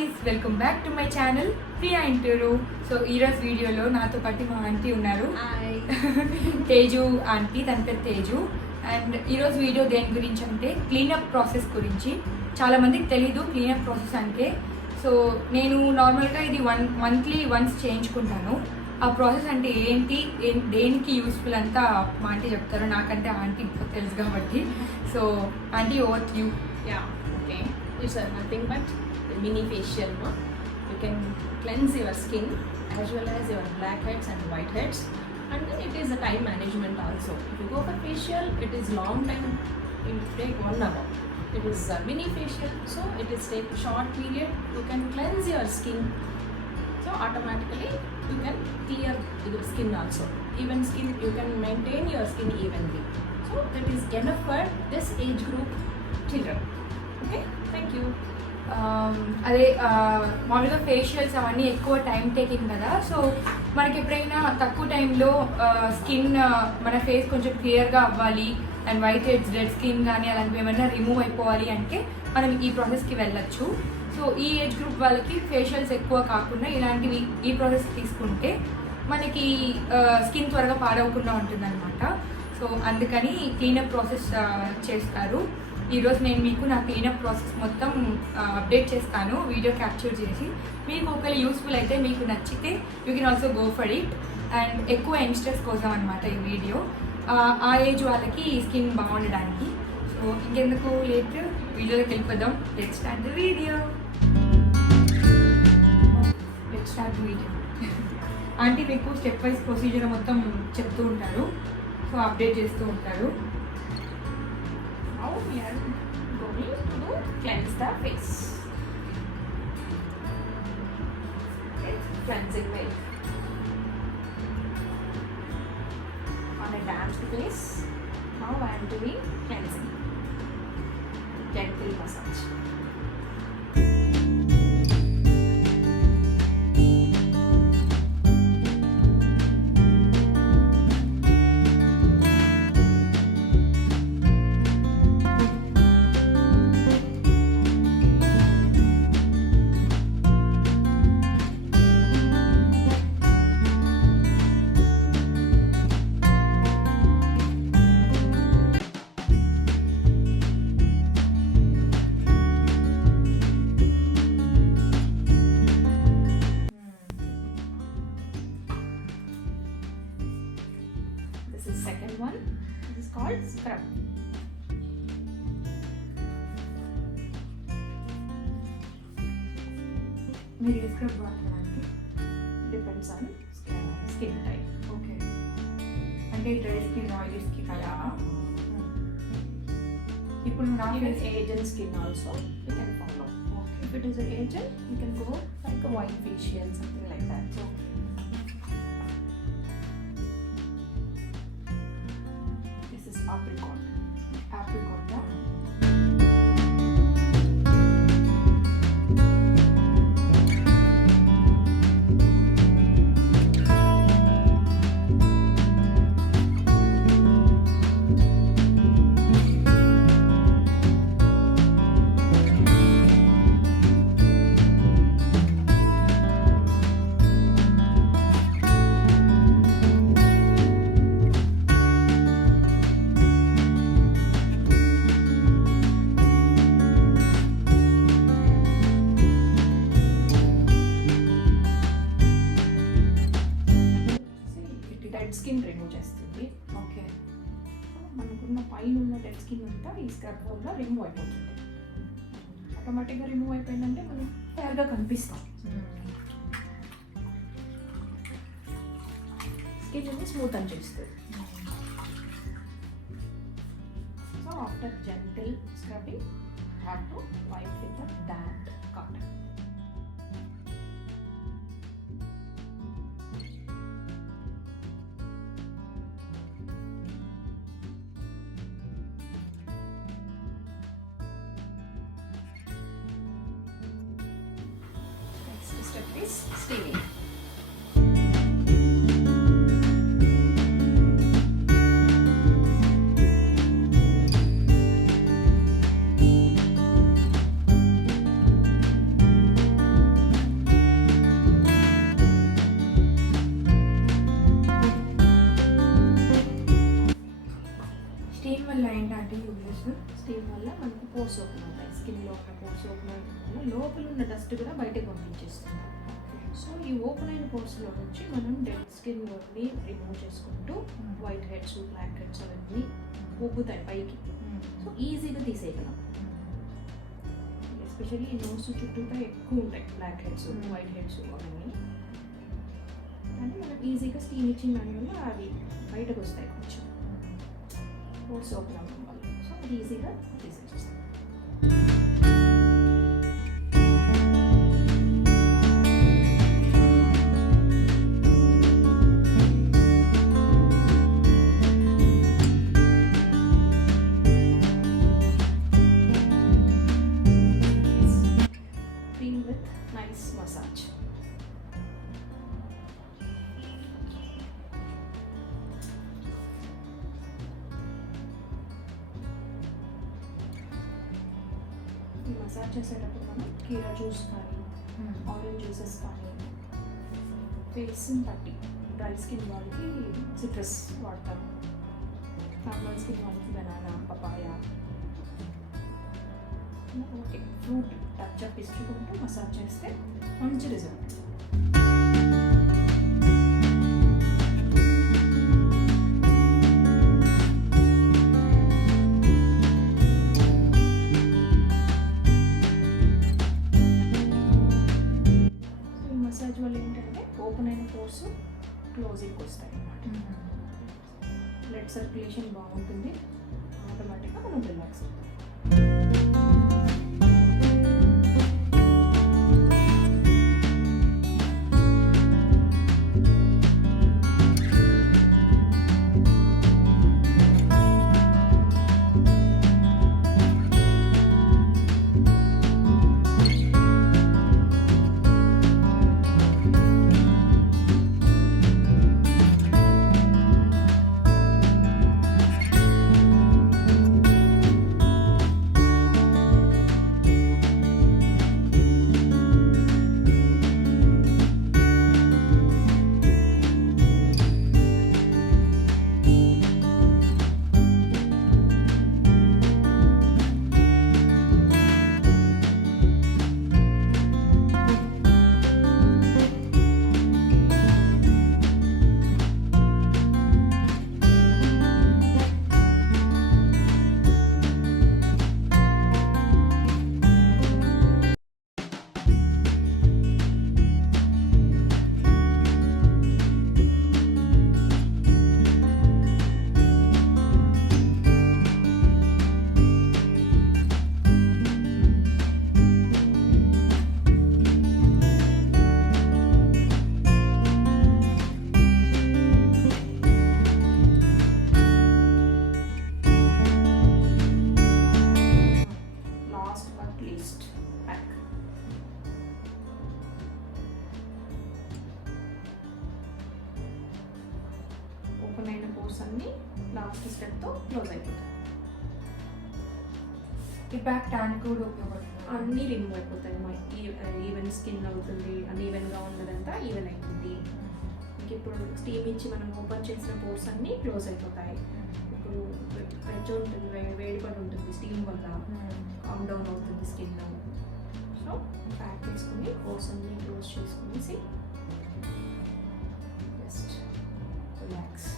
guys, welcome back to my channel Priya Inturu. So ఈరోజు వీడియోలో నాతో పాటు మా ఆంటీ ఉన్నారు. తేజు ఆంటీ, తన పేరు తేజు. అండ్ ఈరోజు వీడియో దేని గురించి అంటే క్లీనప్ ప్రాసెస్ గురించి. చాలామందికి తెలీదు క్లీనప్ ప్రాసెస్ అంటే. సో నేను నార్మల్గా ఇది మంత్లీ వన్స్ చేయించుకుంటాను. ఆ ప్రాసెస్ అంటే ఏంటి, దేనికి యూస్ఫుల్ అంతా మా ఆంటీ చెప్తారు, నాకంటే ఆంటీ తెలుసు కాబట్టి. So aunty, over to you. Okay. It's nothing but mini facial. No? You can cleanse your skin as well as your blackheads and whiteheads, and then it is a time management also. If you go for facial, it is long time. It will take 1 hour. It is a mini facial, so it is take short period. You can cleanse your skin, so automatically you can clear your skin also. Even skin, you can maintain your skin evenly. So that is enough for this age group children. Okay, thank you. అదే మామూలుగా ఫేషియల్స్ అవన్నీ ఎక్కువ time taking కదా. సో మనకి ఎప్పుడైనా తక్కువ టైంలో స్కిన్ మన ఫేస్ కొంచెం క్లియర్గా అవ్వాలి and white heads, dead skin కానీ అలాంటివి ఏమైనా రిమూవ్ అయిపోవాలి అంటే మనం ఈ ప్రాసెస్కి వెళ్ళచ్చు. సో ఈ ఏజ్ గ్రూప్ వాళ్ళకి ఫేషియల్స్ ఎక్కువ కాకుండా ఇలాంటివి ఈ ప్రాసెస్ తీసుకుంటే మనకి స్కిన్ త్వరగా పాడవకుండా ఉంటుందన్నమాట. సో అందుకని క్లీనప్ ప్రాసెస్ చేస్తారు. ఈరోజు నేను మీకు నా క్లీనప్ ప్రాసెస్ మొత్తం అప్డేట్ చేస్తాను, వీడియో క్యాప్చర్ చేసి. మీకు ఒకవేళ యూస్ఫుల్ అయితే, మీకు నచ్చితే you can also go for it. And ఎక్కువ యంగ్స్టర్స్ కోసం అనమాట ఈ వీడియో, ఆ ఏజ్ వాళ్ళకి స్కిన్ బాగుండడానికి. సో ఇంకెందుకు లేట్, వీడియోలోకి వెళ్ళిపోదాం. Let's start the video. Aunty మీకు స్టెప్ వైజ్ ప్రొసీజర్ మొత్తం చెప్తూ ఉంటారు, సో అప్డేట్ చేస్తూ ఉంటారు. Now we are going to cleanse the face. Okay, cleansing milk on a damp place. Now I am doing cleansing. Gentle massage. This is second one. This is called scrub. మీరు ఏ స్క్రబ్ వాడతారండి? Depends on skin type. Okay, అంటే dry skin, oily skin అలా. ఇప్పుడు నా Even face Asian skin also you can follow. If it is an Asian, you can go like a white facial, something like that. So this is apricot. Dead skin remove చేస్తుంది. ఓకే, మనకున్న పైన ఉన్న dead skin అంతా ఈ స్క్రబ్ వల్ల రిమూవ్ అయిపోతుంది. ఆటోమేటిక్గా రిమూవ్ అయిపోయిందంటే మనం ఫేర్గా కనిపిస్తాం. స్కిన్ అనేది స్మూత్ అని చేస్తుంది. So after gentle scrubbing have to wipe with dot cotton. Step is steaming. Soap లోపల ఉన్న డస్ట్ కూడా బయటకు పంపించేస్తుంది. సో ఈ ఓపెన్ అయిన పోర్స్లో నుంచి మనం డెడ్ స్కిన్ అన్నీ రిమూవ్ చేసుకుంటూ వైట్ హెడ్స్ బ్లాక్ హెడ్స్ అవన్నీ ఊపుతాయి పైకి. సో ఈజీగా తీసేయగలం. ఎస్పెషల్లీ ఈ నోస్ చుట్టూతో ఎక్కువ ఉంటాయి బ్లాక్ హెడ్స్ వైట్ హెడ్స్ అవన్నీ. కానీ మనం ఈజీగా స్టీమ్ ఇచ్చిన దానివల్ల అవి బయటకు వస్తాయి కొంచెం పోర్స్ ఓపెన్ అవ్వడం వల్ల. సో అది ఈజీగా తీసేస్తాం. Massage. ఈ మసాజ్ చేసేటప్పుడు మనం కీరా జ్యూస్ కానీ ఆరెంజ్ జ్యూసెస్ కానీ ఫేస్ని బట్టి డ్రై స్కిన్ వాళ్ళకి సిట్రస్ వాడతాం, నార్మల్ స్కిన్ వాళ్ళకి banana papaya fruit touch up ఇచ్చుకుంటూ మసాజ్ చేస్తే మంచి రిజల్ట్. ఈ మసాజ్ వల్ల ఏంటంటే ఓపెన్ అయిన పోర్స్ క్లోజింగ్కి వస్తాయి అన్నమాట. బ్లడ్ సర్క్యులేషన్ బాగుంటుంది, ఆటోమేటిక్గా మనం రిలాక్స్ అవుతాం. ఓపెన్ అయిన పోర్స్ అన్ని లాస్ట్ స్టెప్తో క్లోజ్ అయిపోతాయి. ఈ ప్యాక్ ట్యాన్ కూడా ఉపయోగపడుతుంది, అన్నీ రిమూవ్ అయిపోతాయి. ఈవెన్ స్కిన్ అవుతుంది, అన్ఈవెన్గా ఉన్నదంతా ఈవెన్ అవుతుంది. ఇంక ఇప్పుడు స్టీమ్ ఇచ్చి మనం ఓపెన్ చేసిన పోర్స్ అన్నీ క్లోజ్ అయిపోతాయి. ఇప్పుడు వెజ్ ఉంటుంది, వేడిపడి ఉంటుంది, స్టీమ్ వల్ల కామ్ డౌన్ అవుతుంది స్కిన్. సో ప్యాక్ చేసుకుని పోర్స్ అన్నీ క్లోజ్ చేసుకునేసి జస్ట్ రిలాక్స్.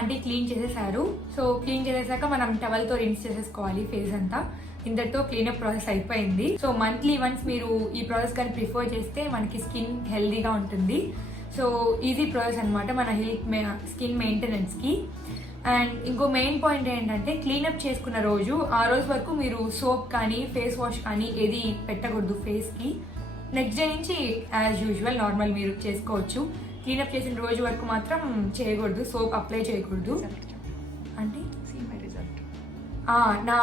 ఆంటీ క్లీన్ చేసేసారు. సో క్లీన్ చేసేసాక మనం టవల్తో రిన్స్ చేసేసుకోవాలి ఫేస్ అంతా. ఇంతటితో క్లీనప్ ప్రాసెస్ అయిపోయింది. సో మంత్లీ వన్స్ మీరు ఈ ప్రాసెస్ కానీ ప్రిఫర్ చేస్తే మనకి స్కిన్ హెల్దీగా ఉంటుంది. సో ఈజీ ప్రాసెస్ అనమాట మన స్కిన్ మెయింటెనెన్స్కి. అండ్ ఇంకో మెయిన్ పాయింట్ ఏంటంటే క్లీనప్ చేసుకున్న రోజు ఆ రోజు వరకు మీరు సోప్ కానీ ఫేస్ వాష్ కానీ ఏది పెట్టకూడదు ఫేస్కి. నెక్స్ట్ డే నుంచి యాజ్ యూజువల్ నార్మల్ మీరు చేసుకోవచ్చు. క్లీనప్ చేసిన రోజు వరకు మాత్రం చేయకూడదు, సోప్ అప్లై చేయకూడదు. అంటే నా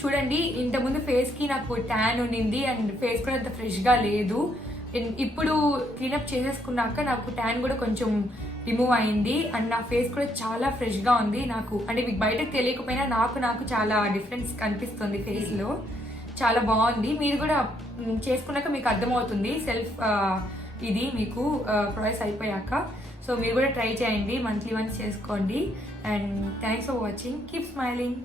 చూడండి, ఇంతకుముందు ఫేస్కి నాకు ట్యాన్ ఉన్నింది అండ్ ఫేస్ కూడా అంత ఫ్రెష్గా లేదు. ఇప్పుడు క్లీనప్ చేసేసుకున్నాక నాకు ట్యాన్ కూడా కొంచెం రిమూవ్ అయింది అండ్ నా ఫేస్ కూడా చాలా ఫ్రెష్గా ఉంది. నాకు అంటే మీకు బయటకు తెలియకపోయినా నాకు చాలా డిఫరెన్స్ కనిపిస్తుంది ఫేస్లో. చాలా బాగుంది. మీరు కూడా చేసుకున్నాక మీకు అర్థమవుతుంది సెల్ఫ్ ఇది మీకు ప్రాసెస్ అయిపోయాక. సో మీరు కూడా ట్రై చేయండి, మంత్లీ వన్స్ చేసుకోండి. And thanks for watching. Keep smiling.